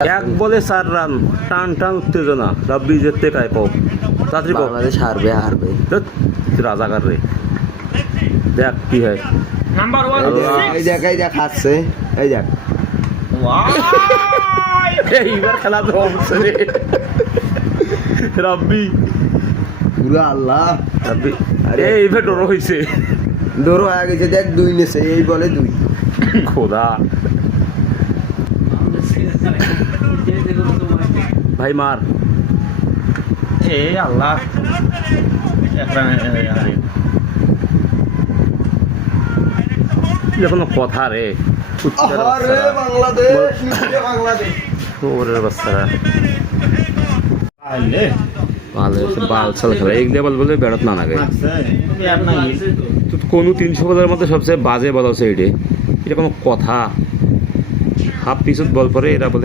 এক বলে 4 রান, টান টান উত্তেজনা। রাব্বি জিততে কায় কও তাড়াতাড়ি কও। বাংলাদেশ হারবে হারবে। ধ্যাৎ, রাজাকার রে। দেখ কি হয়। নাম্বার ওয়ান এই দেখ হাসছে, এই দেখ এইবার খেলা তো অবশ্য রে। রাব্বি পুরো আল্লাহ রাব্বি এইবার ডর হয়েছে। দৌড় হয়ে গেছে, দেখ 2 নেছে, এই বলে 2। খোদা ভাই মার। এ আল্লাহ এক রানে যখন কথা রে আরে বাংলাদেশ নিচে বাংলাদেশ। ওরে বাচ্চারা আইলে ভালো বাল চাল খেলা এক দেবাল বলে বেড়াত না লাগে। আছে আর নাই তো কোনো 300 বলের মধ্যে সবচেয়ে বাজে বল আছে এটা। এটা কোনো কথা। হাফ পিছত বল পরে এরা বলে